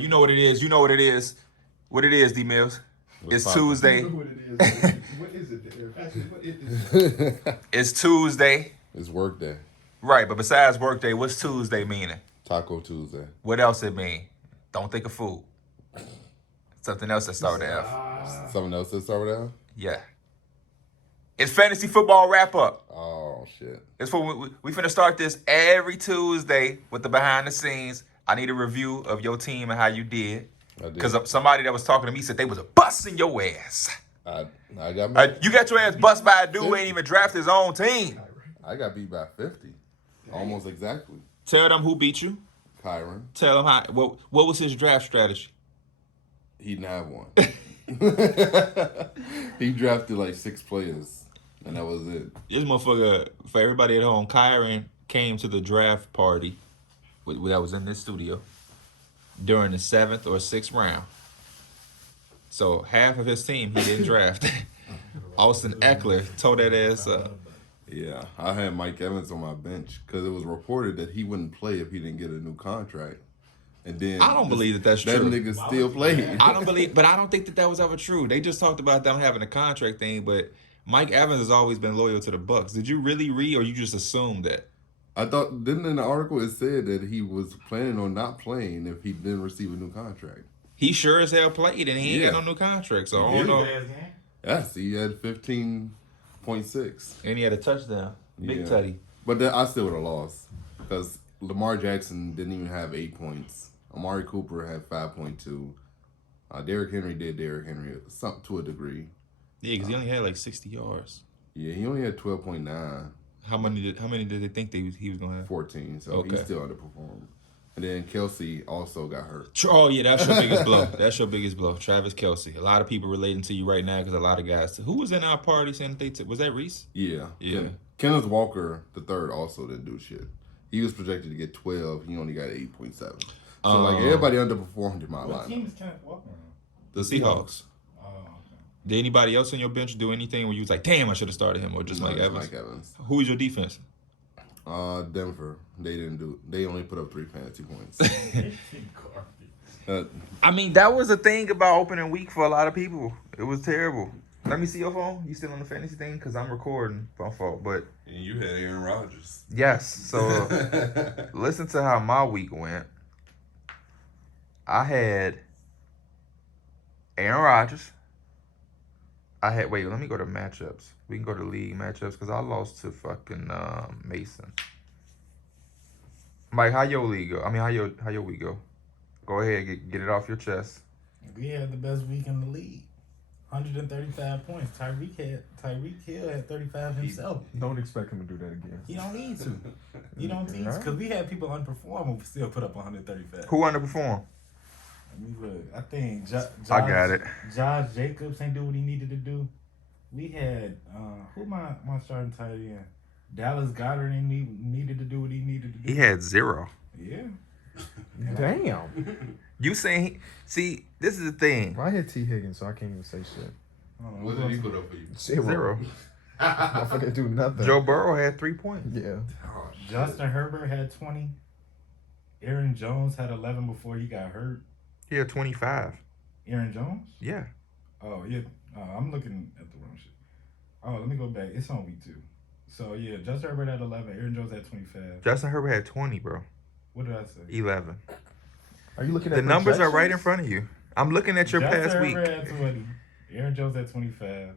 You know what it is. You know what it is. What it is, D Mills. It's Tuesday. You know what it is. What is it, Derek? Actually, what is it? It's Tuesday. It's work day. Right, but besides work day, what's Tuesday meaning? Taco Tuesday. What else it mean? Don't think of food. Something else that start with F. Someone else that start with F? Yeah. It's fantasy football wrap up. Oh, shit. It's for we finna start this every Tuesday with the behind the scenes. I need a review of your team and how you did. Because somebody that was talking to me said they was busting your ass. I got me. You got your ass bust by a dude who ain't even draft his own team. I got beat by 50. Almost exactly. Tell them who beat you. Kyron. Tell them how. What was his draft strategy? He didn't have one. He drafted like 6 players, and that was it. This motherfucker, for everybody at home, Kyron came to the draft party that was in this studio during the 7th or 6th round. So half of his team he didn't draft. Austin Eckler tore that ass up. Yeah, I had Mike Evans on my bench because it was reported that he wouldn't play if he didn't get a new contract. And then I don't believe that that's that true. That nigga still played. I don't believe, but I don't think that was ever true. They just talked about them having a contract thing, but Mike Evans has always been loyal to the Bucs. Did you really read, or you just assumed that? I thought, didn't in the article it said that he was planning on not playing if he didn't receive a new contract? He sure as hell played, and he ain't got no new contract. So I don't know. Yes, he had 15.6. And he had a touchdown. Big tutty. But I still would have lost because Lamar Jackson didn't even have 8 points. Amari Cooper had 5.2. Derrick Henry did Derrick Henry to a degree. Yeah, because he only had like 60 yards. Yeah, he only had 12.9. How many did they think he was gonna have? 14. So he still underperformed. And then Kelsey also got hurt. Oh yeah, that's your biggest blow. That's your biggest blow, Travis Kelsey. A lot of people relating to you right now because a lot of guys. Who was in our party saying that was that Reese? Yeah. Yeah. Kenneth Walker III also didn't do shit. He was projected to get 12. He only got 8.7. So like everybody underperformed in my lineup. What team is Kenneth Walker on? The Seahawks. Did anybody else on your bench do anything where you was like, damn, I should have started him, or just Mike Evans? Mike Evans. Who was your defense? Denver. They didn't do. They only put up 3 fantasy points. I mean, that was the thing about opening week for a lot of people. It was terrible. Let me see your phone. You still on the fantasy thing? Because I'm recording. My fault. But and you had Aaron Rodgers. Yes. So listen to how my week went. I had Aaron Rodgers. Let me go to matchups. We can go to league matchups because I lost to fucking Mason. Mike, how your league go? I mean, how your week go? Go ahead, get it off your chest. We had the best week in the league. 135 points. Tyreek Hill had 35 himself. Don't expect him to do that again. He don't need to. You don't need to. Because we had people underperform who still put up 135. Who underperformed? Let me look. I think I got it. Josh Jacobs ain't do what he needed to do. We had who my starting tight end? Dallas Goedert ain't needed to do what he needed to do. He had 0. Yeah. Damn. You saying see, this is the thing. Well, I had T. Higgins, so I can't even say shit. What did he put up for you? 0. Motherfucker do nothing. Joe Burrow had 3 points. Yeah. Oh, Justin Herbert had 20. Aaron Jones had 11 before he got hurt. He had 25. Aaron Jones? Yeah. Oh, yeah. I'm looking at the wrong shit. Oh, let me go back. It's on week 2. So, yeah, Justin Herbert had 11. Aaron Jones had 25. Justin Herbert had 20, bro. What did I say? 11. Are you looking at the numbers are right in front of you. I'm looking at your past week. Justin Herbert had 20. Aaron Jones had 25.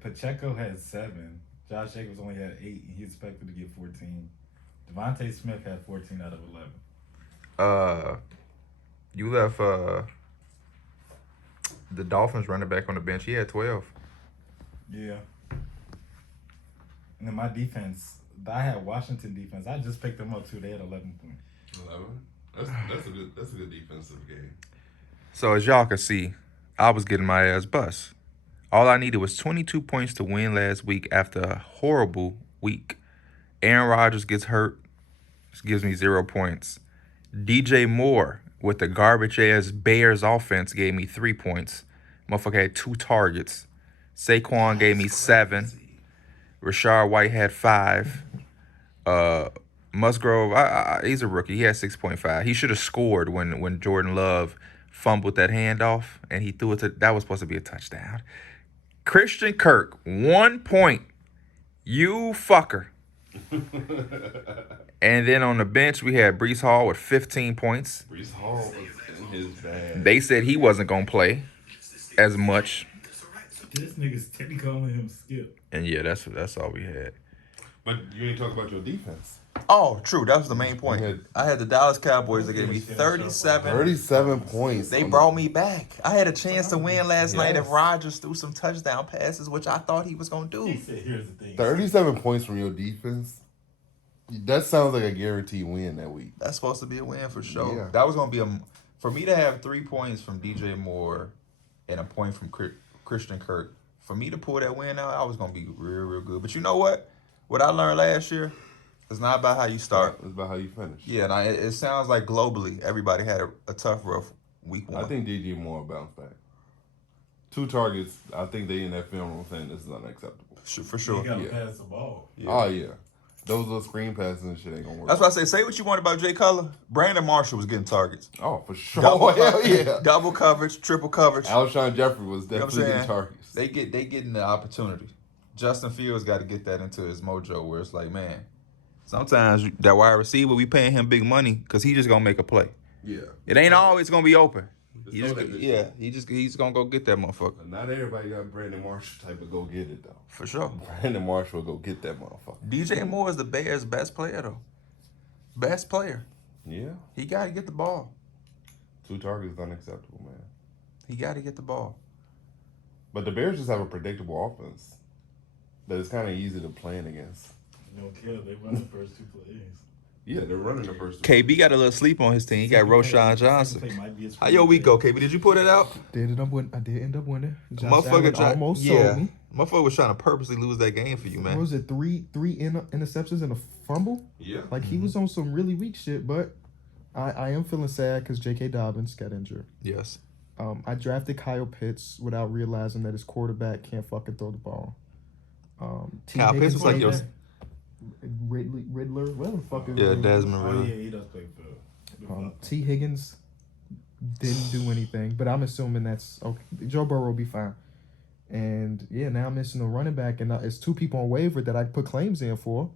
Pacheco had 7. Josh Jacobs only had 8. He expected to get 14. Devontae Smith had 14 out of 11. You left the Dolphins running back on the bench. He had 12. Yeah. And then my defense, I had Washington defense. I just picked them up too. They had 11 points. 11? That's a good defensive game. So as y'all can see, I was getting my ass bust. All I needed was 22 points to win last week after a horrible week. Aaron Rodgers gets hurt. This gives me 0 points. DJ Moore with the garbage-ass Bears offense gave me 3 points. Motherfucker had 2 targets. Saquon gave me 7. Rashard White had 5. Musgrove, he's a rookie. He had 6.5. He should have scored when Jordan Love fumbled that handoff and he threw it to. That was supposed to be a touchdown. Christian Kirk, 1 point. You fucker. And then on the bench, we had Brees Hall with 15 points. Brees Hall was in his bag. They said he wasn't going to play as much. This nigga's Teddy calling him Skip. And yeah, that's all we had. But you ain't talk about your defense. Oh, true. That was the main point. Yeah. I had the Dallas Cowboys that gave me 37. 37 points. They brought me back. I had a chance to win last night if Rodgers threw some touchdown passes, which I thought he was going to He do. said, here's the thing. 37 points from your defense. That sounds like a guaranteed win that week. That's supposed to be a win for sure. Yeah. That was going to be for me to have 3 points from DJ Moore and a point from Christian Kirk. For me to pull that win out, I was going to be real, real good. But you know what? What I learned last year, it's not about how you start. It's about how you finish. Yeah, and it sounds like globally, everybody had a tough, rough week one. I think DJ Moore bounced back. 2 targets. I think they in that film room saying this is unacceptable. For You sure. gotta Yeah. pass the ball. Yeah. Oh, yeah. Those little screen passes and shit ain't going to work. That's why I say what you want about Jay Cutler. Brandon Marshall was getting targets. Oh, for sure. Double, Hell yeah. double coverage, triple coverage. Alshon Jeffrey was You know what I'm definitely getting saying? targets. They getting the opportunity. Justin Fields got to get that into his mojo where it's like, man, sometimes that wide receiver, we paying him big money because he just going to make a play. Yeah. It ain't always going to be open. Just throw that bitch. He's going to go get that motherfucker. But not everybody got Brandon Marshall type of go get it, though. For sure. Brandon Marshall will go get that motherfucker. DJ Moore is the Bears' best player, though. Best player. Yeah. He got to get the ball. 2 targets is unacceptable, man. He got to get the ball. But the Bears just have a predictable offense that is kind of easy to plan against. You don't care. They run the first 2 plays. Yeah, they're running the first 2. KB got a little sleep on his team. He got Roshan Johnson. Second play might be his How your week go, KB? Did you put it out? I did end up winning. Josh Allen Motherfucker almost sold me. Motherfucker was trying to purposely lose that game for you, What man. was it? Three interceptions and a fumble? Yeah. Like, he was on some really weak shit, but I am feeling sad because J.K. Dobbins got injured. Yes. I drafted Kyle Pitts without realizing that his quarterback can't fucking throw the ball. Kyle Pitts was like your Riddler, whatever the fuck is yeah, Desmond Oh, Riddler. yeah, he does play for T. Higgins didn't do anything, but I'm assuming that's okay. Joe Burrow will be fine. And yeah, now I'm missing a running back, and it's 2 people on waiver that I put claims in for.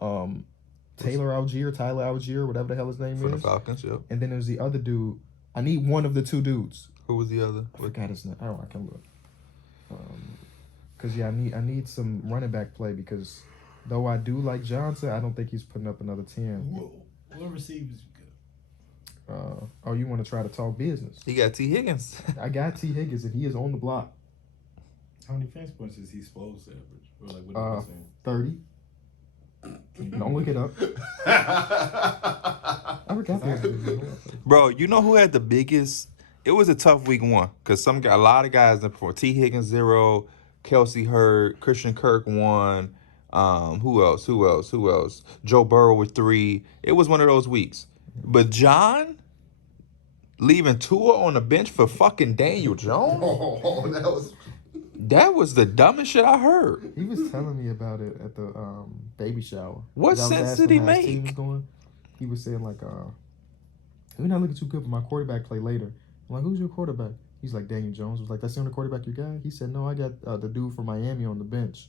Tyler Algier, whatever the hell his name For the is. Falcons, yep. And then there's the other dude. I need one of the 2 dudes. Who was the other? I forgot his name. I can look. Cause yeah, I need some running back play because though I do like Johnson, I don't think he's putting up another 10. What receivers you got? You want to try to talk business? He got T. Higgins. I got T. Higgins and he is on the block. How many fantasy points is he supposed to average? Or like what are you saying? 30. Don't look it up. I forgot that. Bro, you know who had the biggest? It was a tough week one because a lot of guys before. T. Higgins 0, Kelsey Hurd, Christian Kirk 1. Who else? Joe Burrow with 3. It was one of those weeks. But John leaving Tua on the bench for fucking Daniel Jones? Oh, That was the dumbest shit I heard. He was telling me about it at the baby shower. What 'Cause I was sense asking did he him how his team make? was going. He was saying like, we're not looking too good for my quarterback play later. I'm like, who's your quarterback? He's like, Daniel Jones. I was like, that's the only quarterback you got? He said, no, I got the dude from Miami on the bench.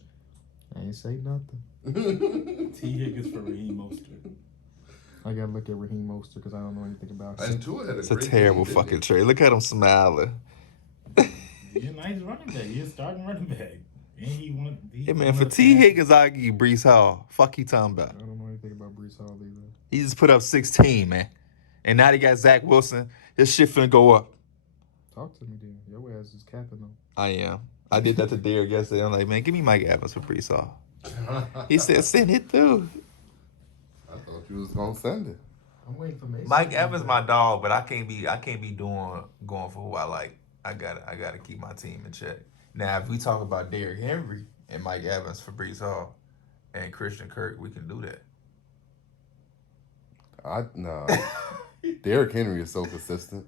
I ain't say nothing. T. Higgins for Raheem Mostert. I gotta look at Raheem Mostert because I don't know anything about him. And Tua had It's a great terrible game, didn't fucking he? trade. Look at him smiling. He's a nice running back. He's a starting running back. And he won. Hey man, for T. Higgins, I give you Brees Hall. Fuck you talking about. I don't know anything about Brees Hall either. He just put up 16, man. And now they got Zach Wilson. His shit finna go up. Talk to me then. Your ass is capping though. I am. I did that to Derek yesterday. I'm like, man, give me Mike Evans for Brees Hall. He said, send it through. I thought you was gonna send it. I'm waiting for Mason. Mike Evans my dog, but I can't be going for who I like. I gotta keep my team in check. Now, if we talk about Derrick Henry and Mike Evans for Brees Hall and Christian Kirk, we can do that. Nah. Derrick Henry is so consistent.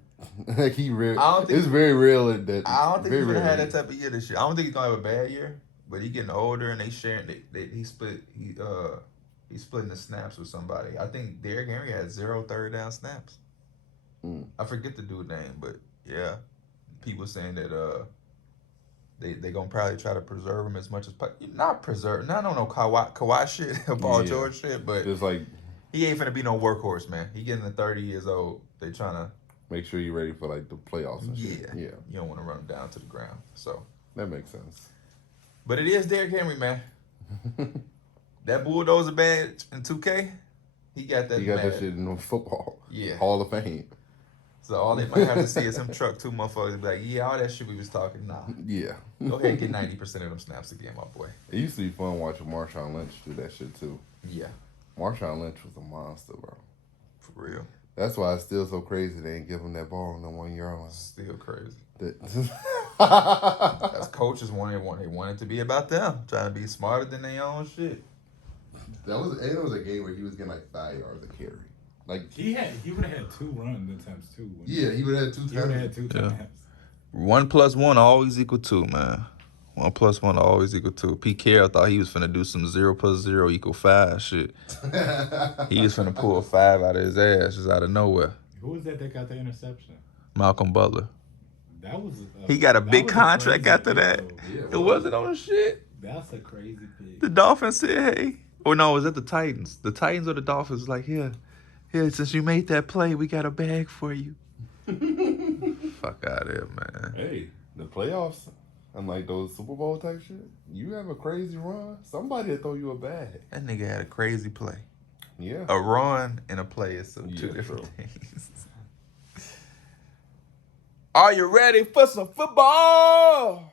Like I don't think- it's very real that I don't think very he's gonna rare. have that type of year this year. I don't think he's gonna have a bad year, but he getting older and they sharing. He split. He's splitting the snaps with somebody. I think Derrick Henry had 0 third down snaps. I forget the dude's name, but yeah, people saying that they gonna probably try to preserve him as much as not preserve. Not on no Kawhi shit, Paul George shit, but just like he ain't finna be no workhorse, man. He getting to 30 years old. They trying to make sure you're ready for like the playoffs and shit. Yeah. You don't want to run him down to the ground. So that makes sense. But it is Derrick Henry, man. That bulldozer badge in 2K, he got that. He got that shit in football. Yeah. Hall of Fame. So all they might have to see is him truck 2 motherfuckers and be like, yeah, all that shit we was talking, nah. Yeah. Go ahead and get 90% of them snaps again, my boy. It used to be fun watching Marshawn Lynch do that shit too. Yeah. Marshawn Lynch was a monster, bro. For real. That's why it's still so crazy they ain't give him that ball on the 1 yard line. Still crazy. That As coaches want it to be about them, trying to be smarter than their own shit. it was a game where he was getting like 5 yards of carry. Like he would have had 2 run attempts too. Yeah, he would have had 2 times. He would have had 2 times. 1 + 1 always equal 2, man. 1 + 1 always equal 2. Pete Carroll thought he was finna do some 0 + 0 = 5 shit. He was finna pull 5 out of his ass just out of nowhere. Who was that got the interception? Malcolm Butler. That was. He got a big contract after that. Yeah, It wasn't on shit. That's a crazy pick. The Dolphins said, hey. Or no, it was at the Titans. The Titans or the Dolphins was like, here, since you made that play, we got a bag for you. Fuck out of here, man. Hey, the playoffs, unlike those Super Bowl type shit, you have a crazy run, somebody will throw you a bag. That nigga had a crazy play. Yeah. A run and a play is two Yeah, different true. things. Are you ready for some football?